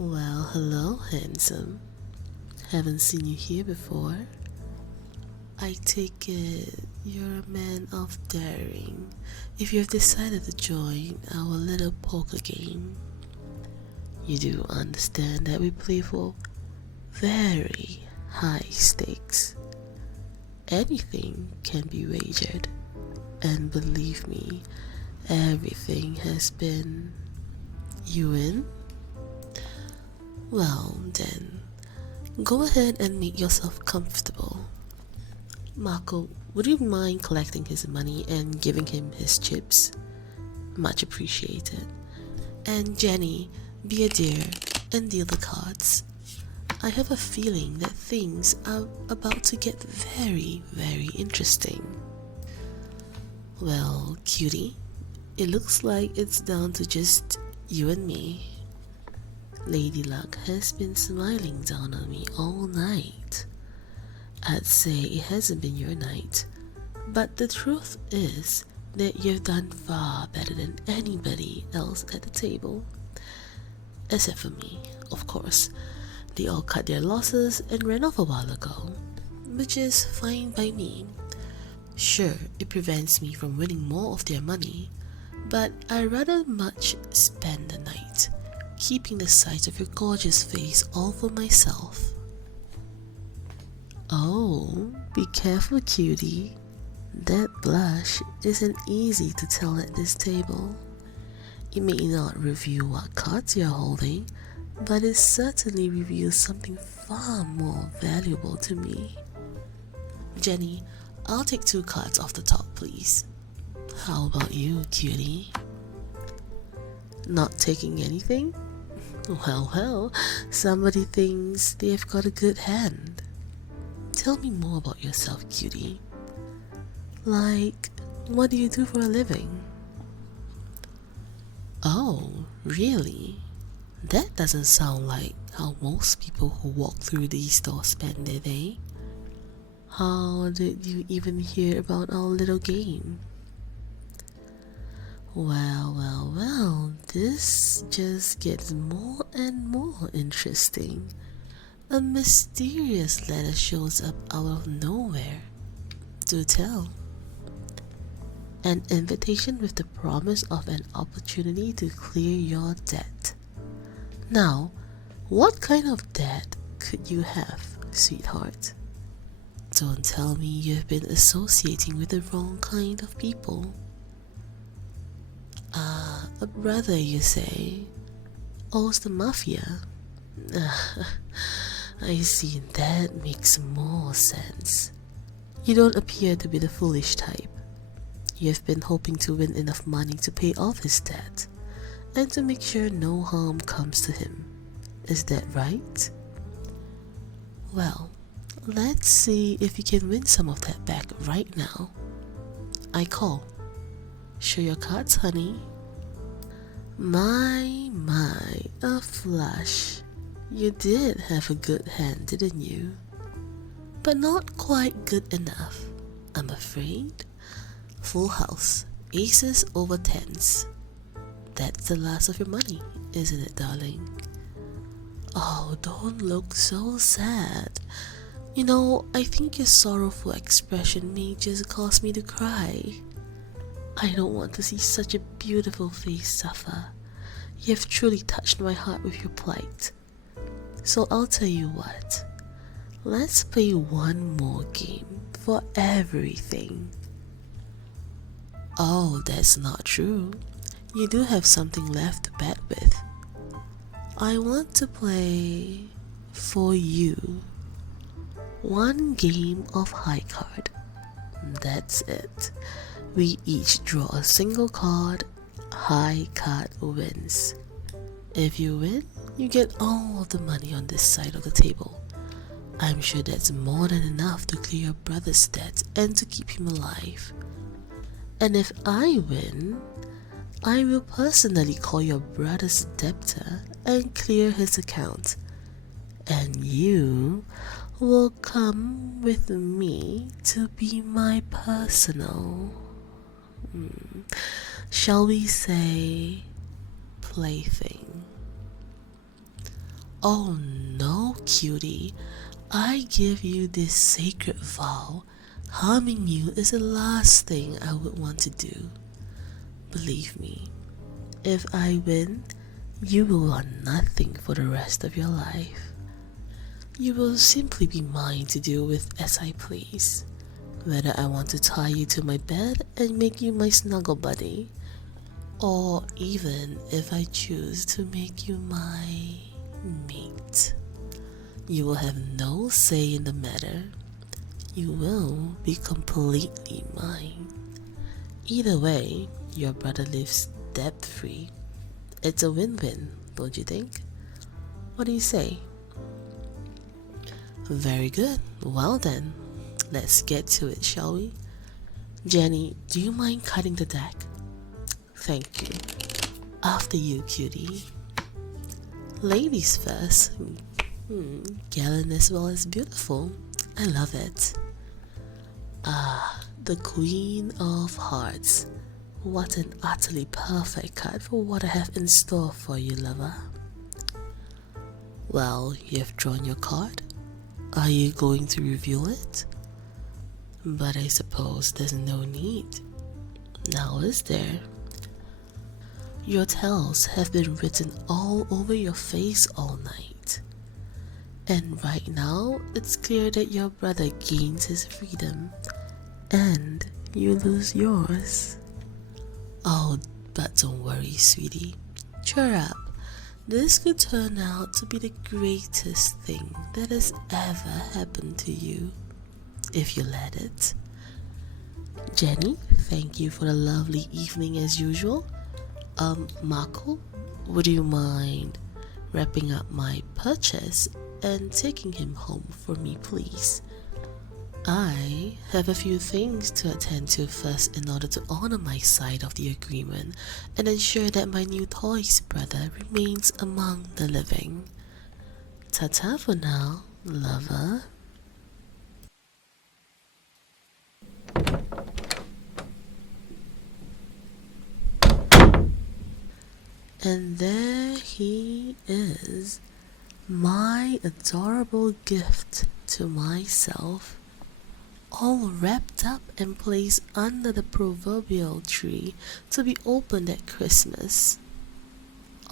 Well, hello, handsome. Haven't seen you here before. I take it you're a man of daring if you've decided to join our little poker game. You do understand that we play for very high stakes. Anything can be wagered, and believe me, everything has been. You in? Well, then, go ahead and make yourself comfortable. Marco, would you mind collecting his money and giving him his chips? Much appreciated. And Jenny, be a dear and deal the cards. I have a feeling that things are about to get very, very interesting. Well, cutie, it looks like it's down to just you and me. Lady Luck has been smiling down on me all night. I'd say it hasn't been your night, but the truth is that you've done far better than anybody else at the table. Except for me, of course. They all cut their losses and ran off a while ago, which is fine by me. Sure, it prevents me from winning more of their money, but I'd rather much spend the night keeping the sight of your gorgeous face all for myself. Oh, be careful, cutie. That blush isn't easy to tell at this table. It may not reveal what cards you're holding, but it certainly reveals something far more valuable to me. Jenny, I'll take 2 cards off the top, please. How about you, cutie? Not taking anything? Well, somebody thinks they've got a good hand. Tell me more about yourself, cutie. Like, what do you do for a living? Oh, really? That doesn't sound like how most people who walk through these stores spend their day. How did you even hear about our little game? Well, this just gets more and more interesting. A mysterious letter shows up out of nowhere. Do tell. An invitation with the promise of an opportunity to clear your debt. Now, what kind of debt could you have, sweetheart? Don't tell me you've been associating with the wrong kind of people. A brother, you say? Owes the mafia? I see, that makes more sense. You don't appear to be the foolish type. You've been hoping to win enough money to pay off his debt, and to make sure no harm comes to him. Is that right? Well, let's see if you can win some of that back right now. I call. Show your cards, honey. My, a flush. You did have a good hand, didn't you? But not quite good enough, I'm afraid. Full house, aces over tens. That's the last of your money, isn't it, darling? Oh, don't look so sad. You know, I think your sorrowful expression may just cause me to cry. I don't want to see such a beautiful face suffer. You have truly touched my heart with your plight. So I'll tell you what. Let's play one more game for everything. Oh, that's not true. You do have something left to bet with. I want to play for you. One game of high card. That's it. We each draw a single card. High card wins. If you win, you get all of the money on this side of the table. I'm sure that's more than enough to clear your brother's debt and to keep him alive. And if I win, I will personally call your brother's debtor and clear his account. And you will come with me to be my personal, shall we say, plaything. Oh no, cutie. I give you this sacred vow. Harming you is the last thing I would want to do. Believe me, if I win, you will want nothing for the rest of your life. You will simply be mine to deal with as I please. Whether I want to tie you to my bed and make you my snuggle buddy, or even if I choose to make you my mate. You will have no say in the matter. You will be completely mine. Either way, your brother lives debt-free. It's a win-win, don't you think? What do you say? Very good. Well then, let's get to it, shall we? Jenny, do you mind cutting the deck? Thank you. After you, cutie. Ladies first. Gallant as well as beautiful. I love it. Ah, the Queen of Hearts. What an utterly perfect card for what I have in store for you, lover. Well, you've drawn your card. Are you going to reveal it? But I suppose there's no need. Now is there? Your tells have been written all over your face all night. And right now, it's clear that your brother gains his freedom, and you lose yours. Oh, but don't worry, sweetie. Cheer up. This could turn out to be the greatest thing that has ever happened to you, if you let it. Jenny, thank you for the lovely evening as usual. Marco, would you mind wrapping up my purchase and taking him home for me, please? I have a few things to attend to first in order to honor my side of the agreement and ensure that my new toys brother remains among the living. Ta-ta for now, lover. And there he is, my adorable gift to myself, all wrapped up and placed under the proverbial tree to be opened at Christmas.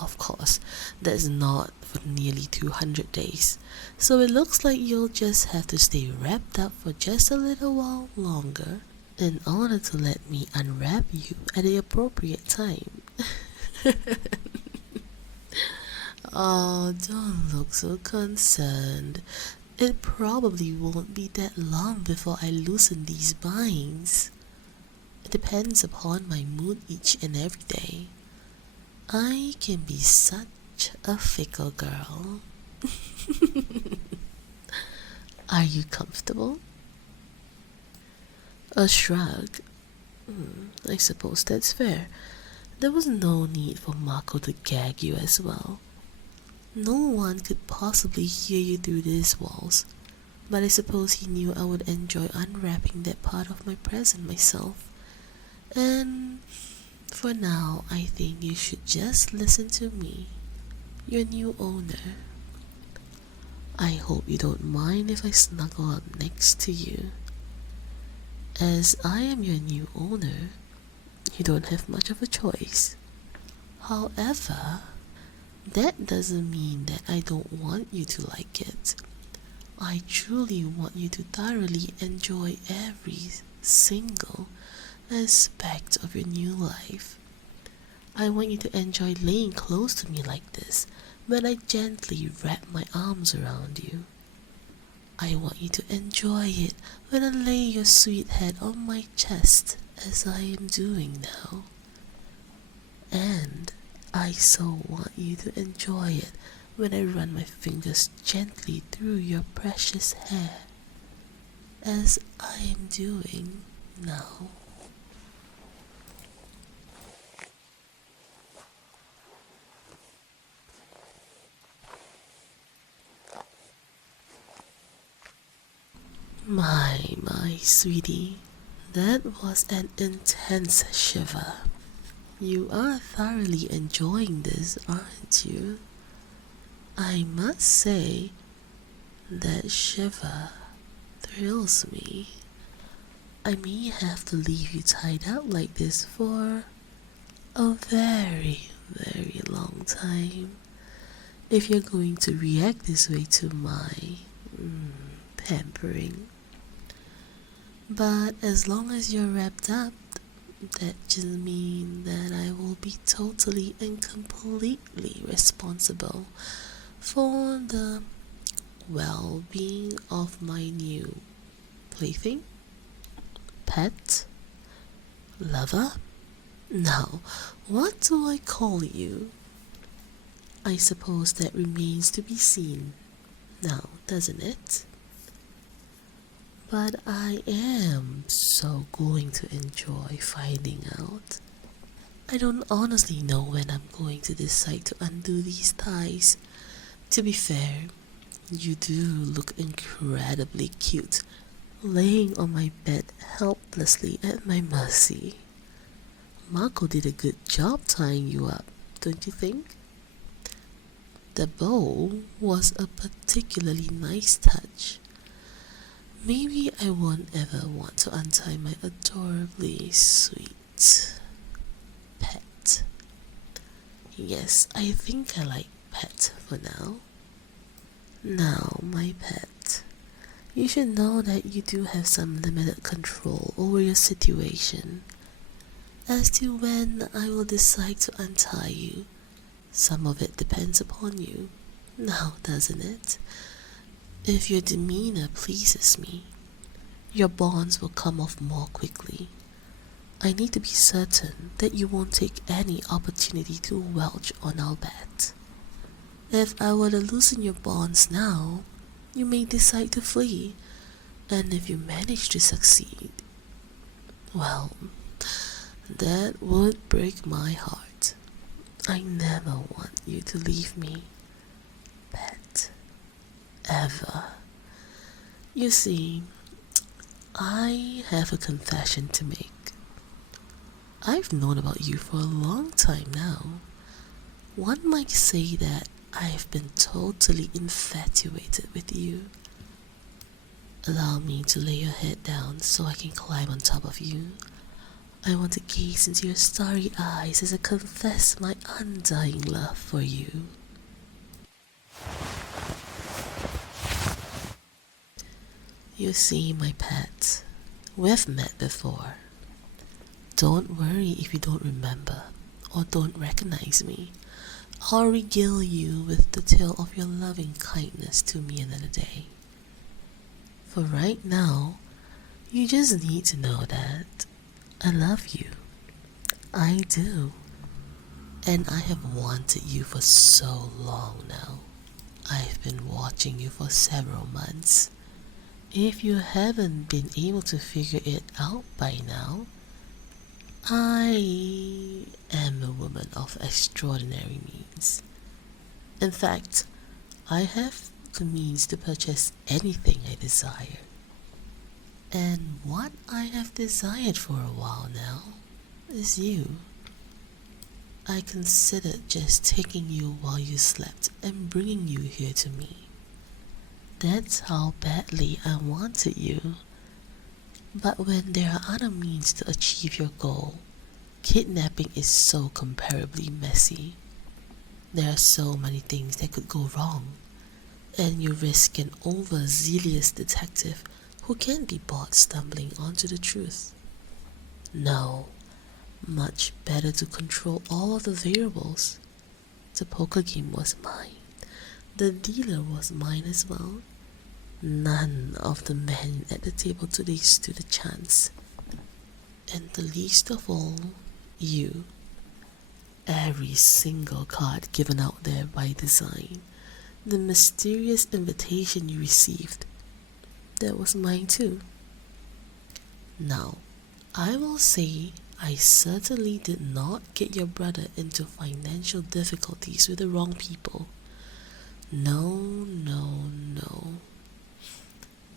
Of course, that's not for nearly 200 days, so it looks like you'll just have to stay wrapped up for just a little while longer in order to let me unwrap you at the appropriate time. Oh, don't look so concerned. It probably won't be that long before I loosen these binds. It depends upon my mood each and every day. I can be such a fickle girl. Are you comfortable? A shrug. I suppose that's fair. There was no need for Marco to gag you as well. No one could possibly hear you through these walls, but I suppose he knew I would enjoy unwrapping that part of my present myself. And for now, I think you should just listen to me, your new owner. I hope you don't mind if I snuggle up next to you. As I am your new owner, you don't have much of a choice. However, that doesn't mean that I don't want you to like it. I truly want you to thoroughly enjoy every single aspect of your new life. I want you to enjoy laying close to me like this when I gently wrap my arms around you. I want you to enjoy it when I lay your sweet head on my chest as I am doing now. And I so want you to enjoy it when I run my fingers gently through your precious hair, as I am doing now. My sweetie, that was an intense shiver. You are thoroughly enjoying this, aren't you? I must say that shiver thrills me. I may have to leave you tied up like this for a very, very long time if you're going to react this way to my pampering. But as long as you're wrapped up, that just means that I will be totally and completely responsible for the well-being of my new plaything, pet, lover. Now, what do I call you? I suppose that remains to be seen now, doesn't it? But I am so going to enjoy finding out. I don't honestly know when I'm going to decide to undo these ties. To be fair, you do look incredibly cute, laying on my bed helplessly at my mercy. Marco did a good job tying you up, don't you think? The bow was a particularly nice touch. Maybe I won't ever want to untie my adorably sweet pet. Yes, I think I like pet for now. Now, my pet, you should know that you do have some limited control over your situation. As to when I will decide to untie you, some of it depends upon you, now doesn't it? If your demeanor pleases me, your bonds will come off more quickly. I need to be certain that you won't take any opportunity to welch on our bed. If I were to loosen your bonds now, you may decide to flee, and if you manage to succeed, well, that would break my heart. I never want you to leave me, pet, ever. You see, I have a confession to make. I've known about you for a long time now. One might say that I've been totally infatuated with you. Allow me to lay your head down so I can climb on top of you. I want to gaze into your starry eyes as I confess my undying love for you. You see, my pet, we've met before. Don't worry if you don't remember or don't recognize me. I'll regale you with the tale of your loving kindness to me another day. For right now, you just need to know that I love you. I do. And I have wanted you for so long now. I've been watching you for several months. If you haven't been able to figure it out by now, I am a woman of extraordinary means. In fact, I have the means to purchase anything I desire. And what I have desired for a while now is you. I considered just taking you while you slept and bringing you here to me. That's how badly I wanted you. But when there are other means to achieve your goal, kidnapping is so comparably messy. There are so many things that could go wrong, and you risk an overzealous detective who can be bought stumbling onto the truth. No, much better to control all of the variables. The poker game was mine. The dealer was mine as well. None of the men at the table today stood a chance. And the least of all, you. Every single card given out there by design, the mysterious invitation you received, that was mine too. Now, I will say I certainly did not get your brother into financial difficulties with the wrong people. No.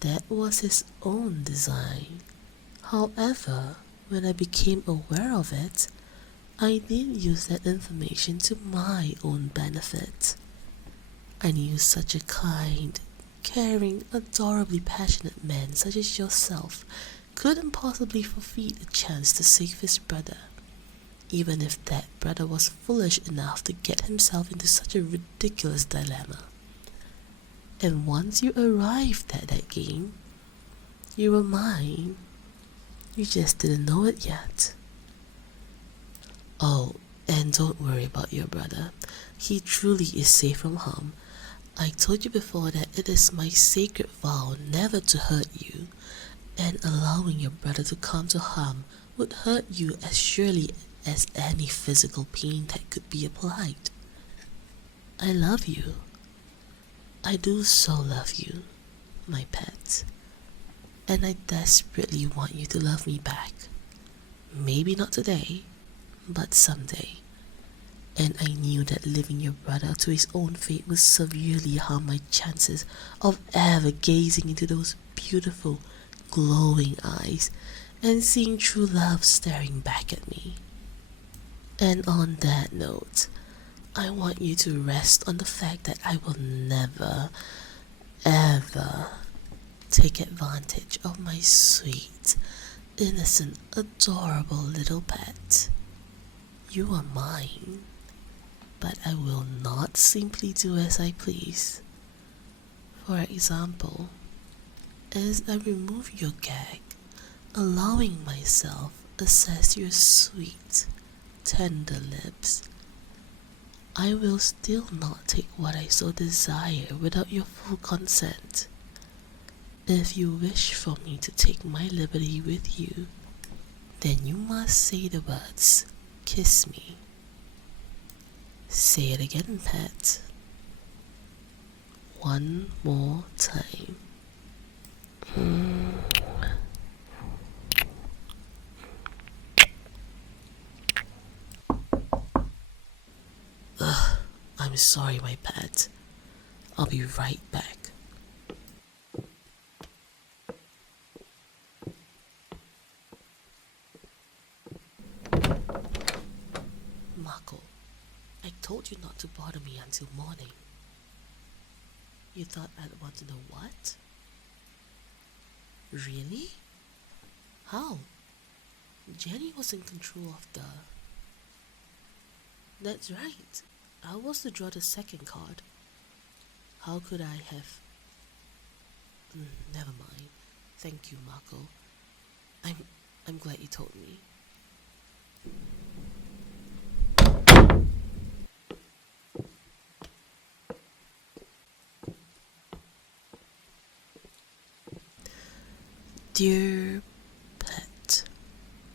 That was his own design. However, when I became aware of it, I did use that information to my own benefit. I knew such a kind, caring, adorably passionate man such as yourself couldn't possibly forfeit a chance to save his brother, even if that brother was foolish enough to get himself into such a ridiculous dilemma. And once you arrived at that game, you were mine. You just didn't know it yet. Oh, and don't worry about your brother. He truly is safe from harm. I told you before that it is my sacred vow never to hurt you, and allowing your brother to come to harm would hurt you as surely as any physical pain that could be applied. I love you. I do so love you, my pet. And I desperately want you to love me back. Maybe not today, but someday. And I knew that leaving your brother to his own fate would severely harm my chances of ever gazing into those beautiful, glowing eyes and seeing true love staring back at me. And on that note, I want you to rest on the fact that I will never, ever take advantage of my sweet, innocent, adorable little pet. You are mine, but I will not simply do as I please. For example, as I remove your gag, allowing myself assess your sweet, tender lips, I will still not take what I so desire without your full consent. If you wish for me to take my liberty with you, then you must say the words, kiss me. Say it again, pet. One more time. I'm sorry, my pet. I'll be right back. Marco, I told you not to bother me until morning. You thought I'd want to know what? Really? How? Jenny was in control of the... That's right. I was to draw the second card. How could I have... never mind. Thank you, Marco. I'm glad you told me. Dear pet,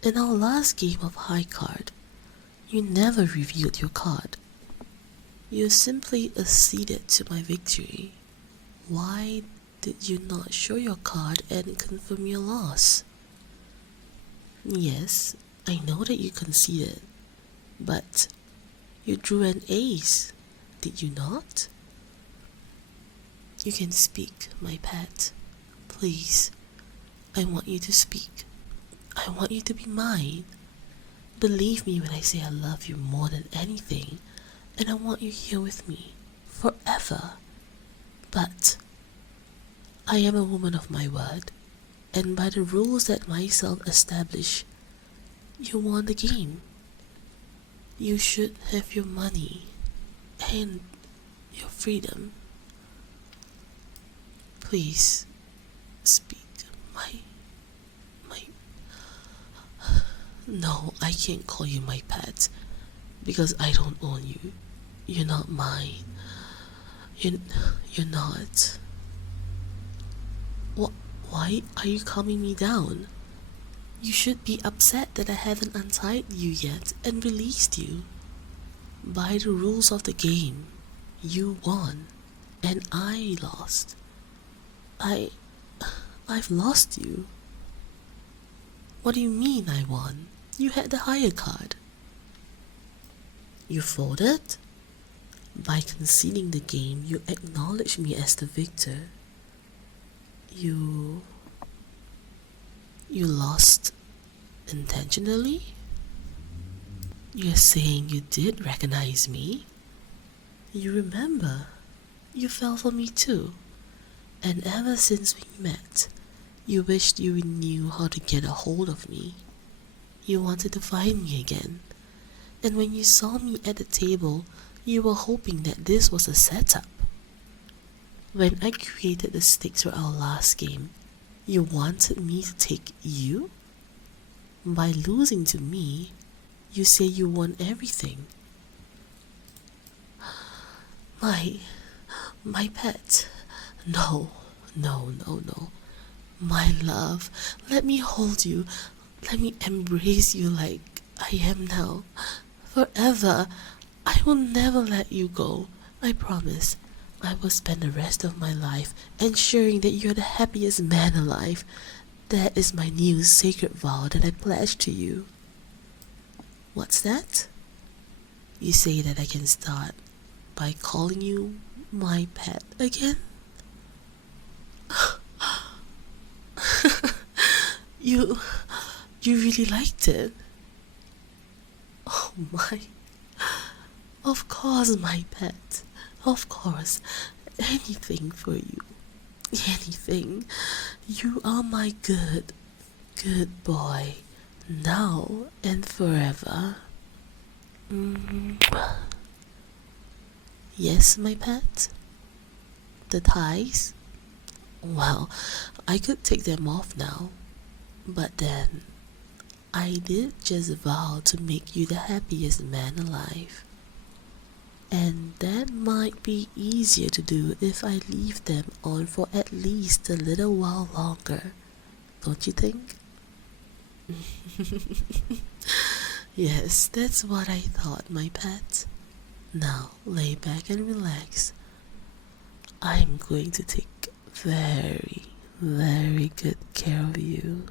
in our last game of high card, you never revealed your card. You simply acceded to my victory. Why did you not show your card and confirm your loss? Yes, I know that you conceded, but you drew an ace, did you not? You can speak, my pet. Please, I want you to speak. I want you to be mine. Believe me when I say I love you more than anything, and I want you here with me, forever. But I am a woman of my word, and by the rules that myself establish, you won the game. You should have your money and your freedom. Please speak, my... No, I can't call you my pet, because I don't own you. You're not mine. You're not. Why are you calming me down? You should be upset that I haven't untied you yet and released you. By the rules of the game, you won, and I lost. I've lost you. What do you mean I won? You had the higher card. You folded? By conceding the game, you acknowledged me as the victor. You lost intentionally? You're saying you did recognize me? You remember? you fell for me too. And ever since we met, you wished you knew how to get a hold of me. You wanted to find me again. And when you saw me at the table, you were hoping that this was a setup. When I created the stakes for our last game, you wanted me to take you? By losing to me, you say you won everything. My pet. No. My love, let me hold you. Let me embrace you like I am now. Forever. I will never let you go. I promise. I will spend the rest of my life ensuring that you're the happiest man alive. That is my new sacred vow that I pledge to you. What's that? You say that I can start by calling you my pet again? You really liked it? Oh my. Of course, my pet. Of course. Anything for you. Anything. You are my good boy. Now and forever. Yes, my pet? The ties? Well, I could take them off now. But then, I did just vow to make you the happiest man alive. And that might be easier to do if I leave them on for at least a little while longer. Don't you think? Yes, that's what I thought, my pet. Now, lay back and relax. I'm going to take very, very good care of you.